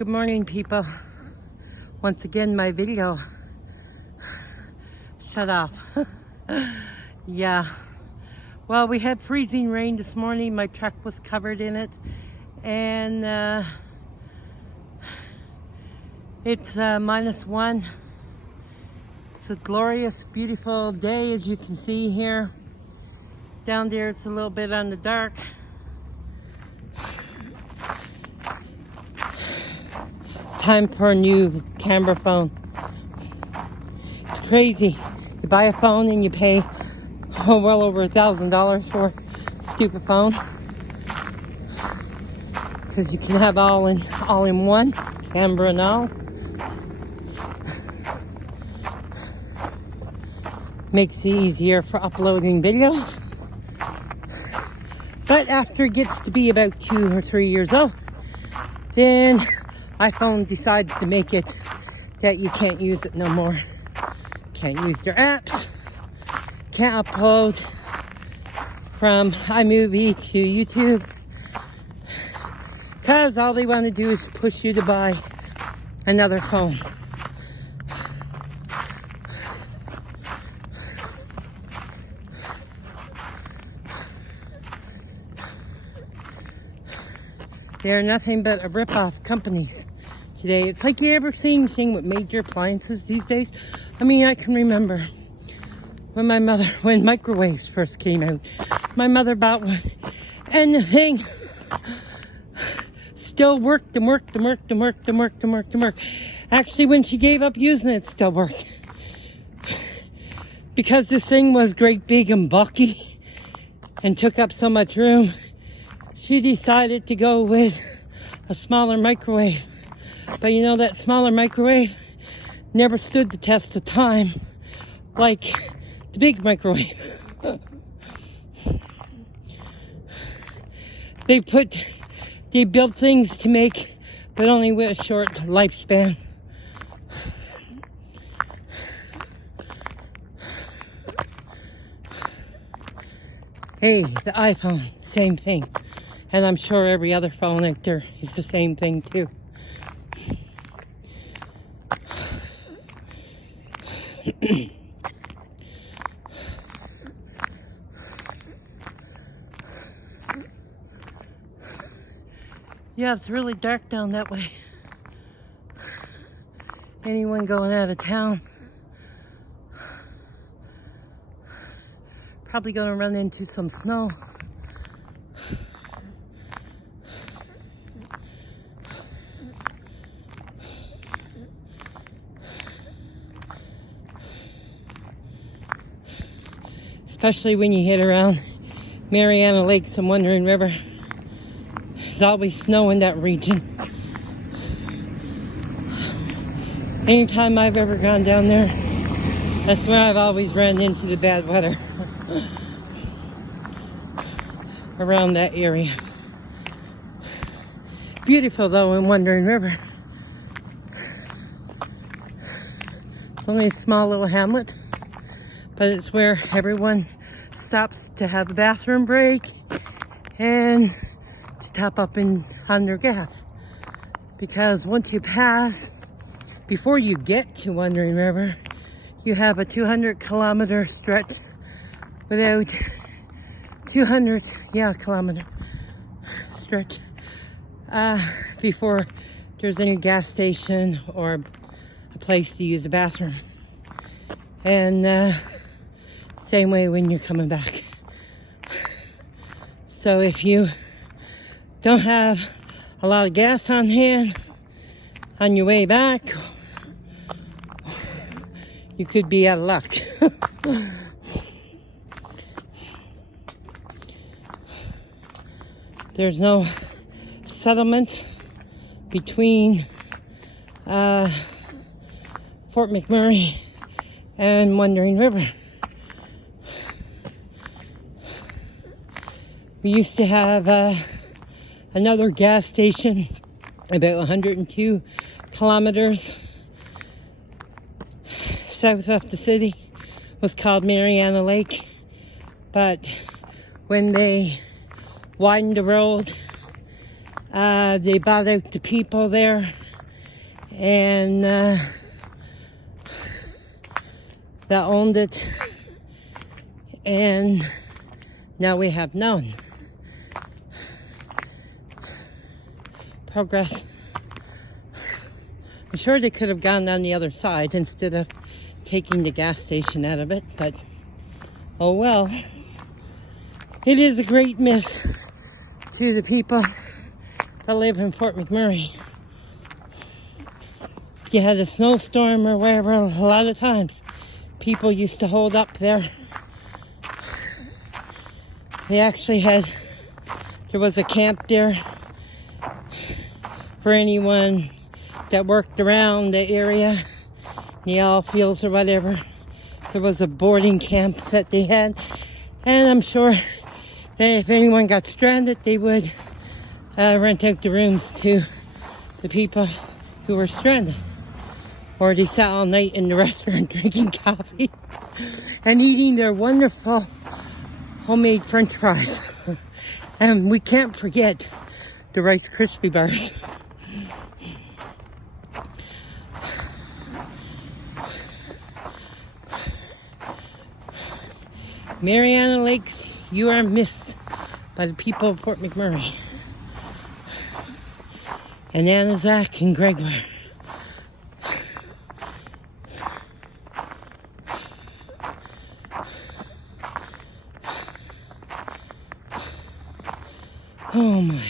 Good morning, people. Once again, my video shut off. Yeah. Well, we had freezing rain this morning. My truck was covered in it. And it's -1. It's a glorious, beautiful day, as you can see here. Down there, it's a little bit on the dark. Time for a new camera phone. It's crazy. You buy a phone and you pay well over $1,000 for a stupid phone, because you can have all in one, camera and all. Makes it easier for uploading videos. But after it gets to be about 2 or 3 years old, then iPhone decides to make it that you can't use it no more. Can't use your apps. Can't upload from iMovie to YouTube. Because all they want to do is push you to buy another phone. They're nothing but a rip-off companies today. It's like you ever seen anything with major appliances these days? I mean, I can remember when microwaves first came out. My mother bought one, and the thing still worked and worked and worked and worked and worked and worked and worked. Actually, when she gave up using it, it still worked. Because this thing was great, big, and bulky, and took up so much room, she decided to go with a smaller microwave. But you know, that smaller microwave never stood the test of time like the big microwave. They built things to make, but only with a short lifespan. Hey, the iPhone, same thing. And I'm sure every other phone out there is the same thing too. Yeah, it's really dark down that way. Anyone going out of town probably gonna run into some snow. Especially when you hit around Mariana Lakes and Wandering River. There's always snow in that region. Anytime I've ever gone down there, that's where I've always ran into the bad weather. Around that area. Beautiful though in Wandering River. It's only a small little hamlet, but it's where everyone stops to have a bathroom break and to top up on their gas. Because once you pass, before you get to Wandering River, you have a 200-kilometer stretch without 200-kilometer stretch before there's any gas station or a place to use a bathroom. And same way when you're coming back. So if you don't have a lot of gas on hand on your way back, you could be out of luck. There's no settlement between Fort McMurray and Wandering River. We used to have another gas station about 102 kilometers south of the city. It was called Mariana Lake. But when they widened the road, they bought out the people there and that owned it, and now we have none. Progress. I'm sure they could have gone on the other side instead of taking the gas station out of it, but oh well. It is a great miss to the people that live in Fort McMurray. If you had a snowstorm or wherever, a lot of times people used to hold up there. They actually there was a camp there for anyone that worked around the area, the oil fields or whatever. There was a boarding camp that they had, and I'm sure that if anyone got stranded, they would rent out the rooms to the people who were stranded. Or they sat all night in the restaurant drinking coffee and eating their wonderful homemade French fries. And we can't forget the Rice Krispie bars. Mariana Lakes, you are missed by the people of Fort McMurray. And Anzac and Gregoire. Oh my.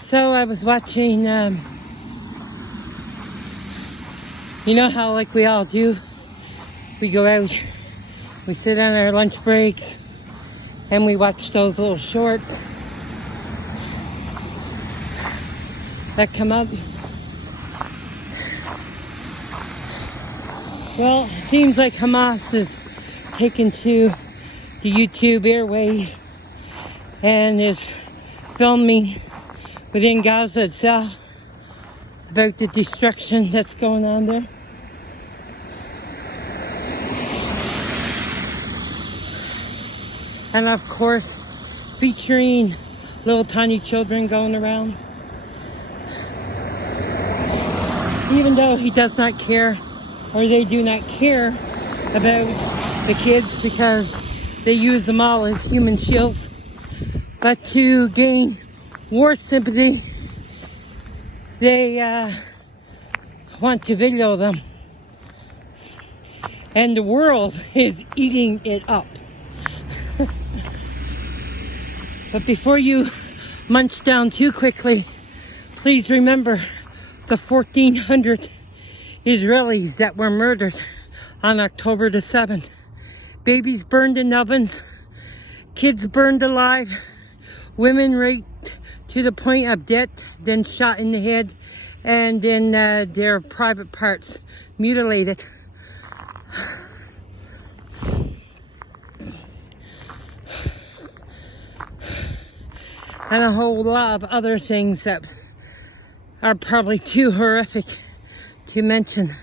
So I was watching, you know how like we all do, we go out, we sit on our lunch breaks, and we watch those little shorts that come up. Well, it seems like Hamas is taken to the YouTube airways and is filming within Gaza itself about the destruction that's going on there. And of course, featuring little tiny children going around. Even though he does not care, or they do not care about the kids because they use them all as human shields. But to gain war sympathy, they want to video them, and the world is eating it up. But before you munch down too quickly, please remember the 1,400 Israelis that were murdered on October the 7th. Babies burned in ovens, kids burned alive, women raped to the point of death, then shot in the head, and then their private parts mutilated. And a whole lot of other things that are probably too horrific to mention.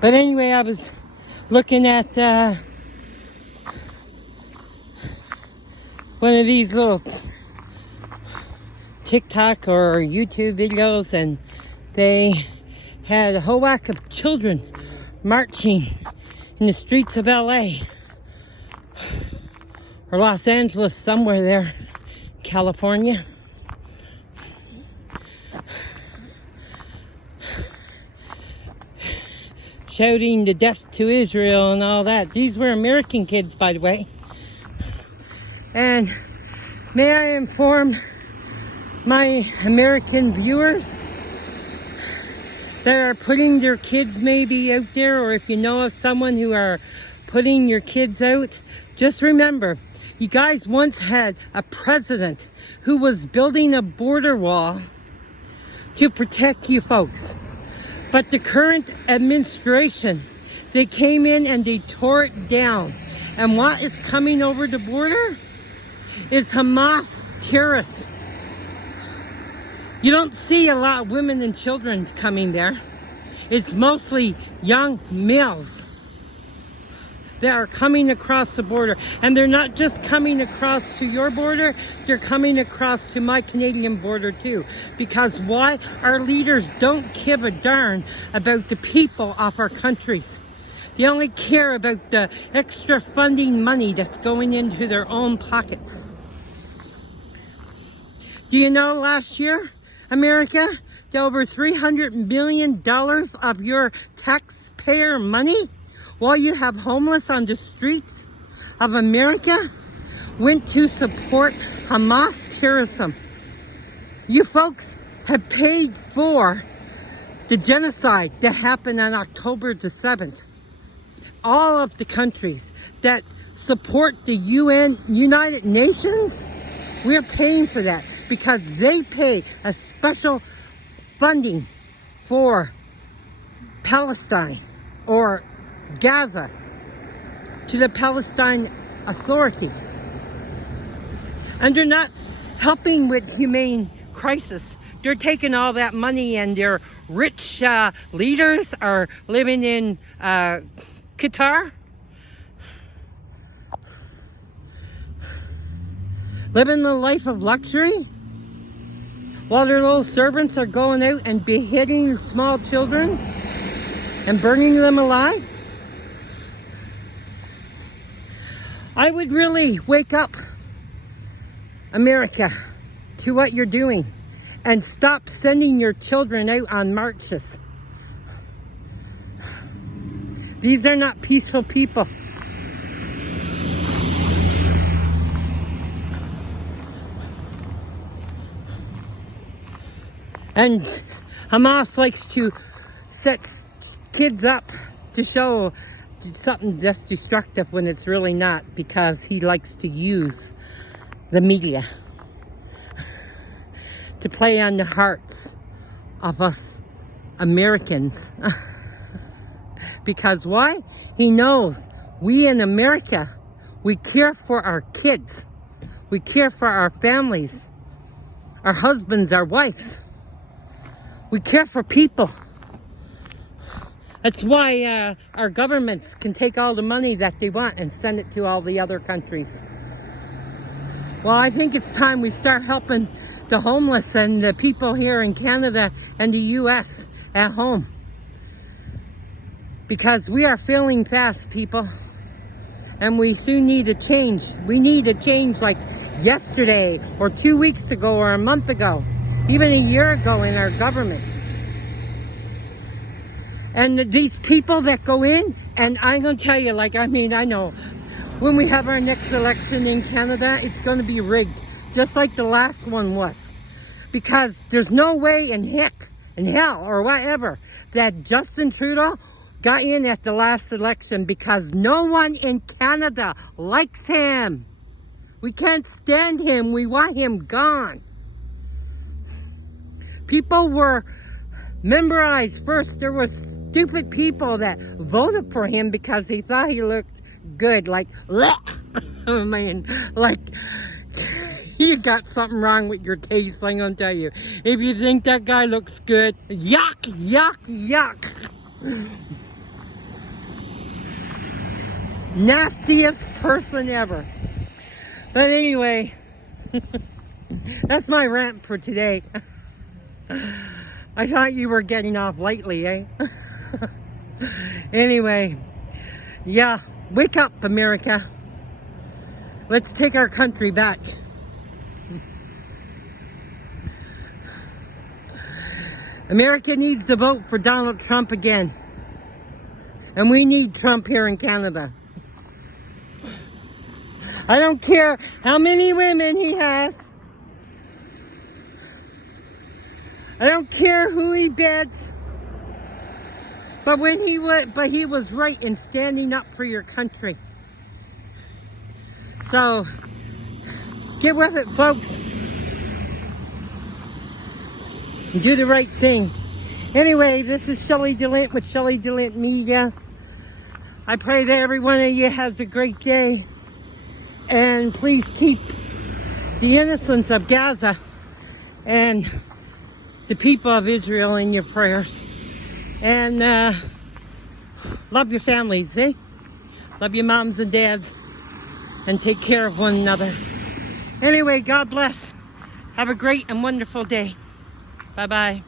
But anyway, I was looking at one of these little TikTok or YouTube videos, and they had a whole whack of children marching in the streets of LA or Los Angeles, somewhere there, California. Shouting the death to Israel and all that. These were American kids, by the way. And may I inform my American viewers that are putting their kids maybe out there, or if you know of someone who are putting your kids out, just remember, You guys once had a president who was building a border wall to protect you folks. But the current administration, they came in and they tore it down. And what is coming over the border is Hamas terrorists. You don't see a lot of women and children coming there. It's mostly young males that are coming across the border. And they're not just coming across to your border, they're coming across to my Canadian border too. Because why? Our leaders don't give a darn about the people of our countries. They only care about the extra funding money that's going into their own pockets. Do you know last year, America, over $300 million of your taxpayer money, while you have homeless on the streets of America, went to support Hamas terrorism. You folks have paid for the genocide that happened on October the 7th. All of the countries that support the United Nations, we're paying for that because they pay a special funding for Palestine or Gaza to the Palestine Authority. And they're not helping with humane crisis. They're taking all that money and their rich leaders are living in Qatar, living the life of luxury, while their little servants are going out and beheading small children and burning them alive. I would really wake up, America, to what you're doing and stop sending your children out on marches. These are not peaceful people. And Hamas likes to set kids up to show something just destructive when it's really not, because he likes to use the media to play on the hearts of us Americans. Because why? He knows we in America, we care for our kids. We care for our families, our husbands, our wives. We care for people. That's why our governments can take all the money that they want and send it to all the other countries. Well, I think it's time we start helping the homeless and the people here in Canada and the US at home. Because we are failing fast, people. And we soon need a change. We need a change like yesterday or 2 weeks ago or a month ago. Even a year ago in our governments. And these people that go in, and I'm going to tell you, I know when we have our next election in Canada, it's going to be rigged, just like the last one was. Because there's no way in hell or whatever that Justin Trudeau got in at the last election, because no one in Canada likes him. We can't stand him. We want him gone. People were memorized first. There were stupid people that voted for him because they thought he looked good. Like, I mean, like, you got something wrong with your taste, I'm gonna tell you. If you think that guy looks good, yuck, yuck, yuck. Nastiest person ever. But anyway, that's my rant for today. I thought you were getting off lightly, eh? Anyway, yeah, wake up, America. Let's take our country back. America needs to vote for Donald Trump again. And we need Trump here in Canada. I don't care how many women he has. I don't care who he beds. But he was right in standing up for your country. So, get with it, folks. Do the right thing. Anyway, this is Shelley DeLint with Shelley DeLint Media. I pray that every one of you has a great day. And please keep the innocents of Gaza and the people of Israel in your prayers. And love your families, eh? Love your moms and dads. And take care of one another. Anyway, God bless. Have a great and wonderful day. Bye-bye.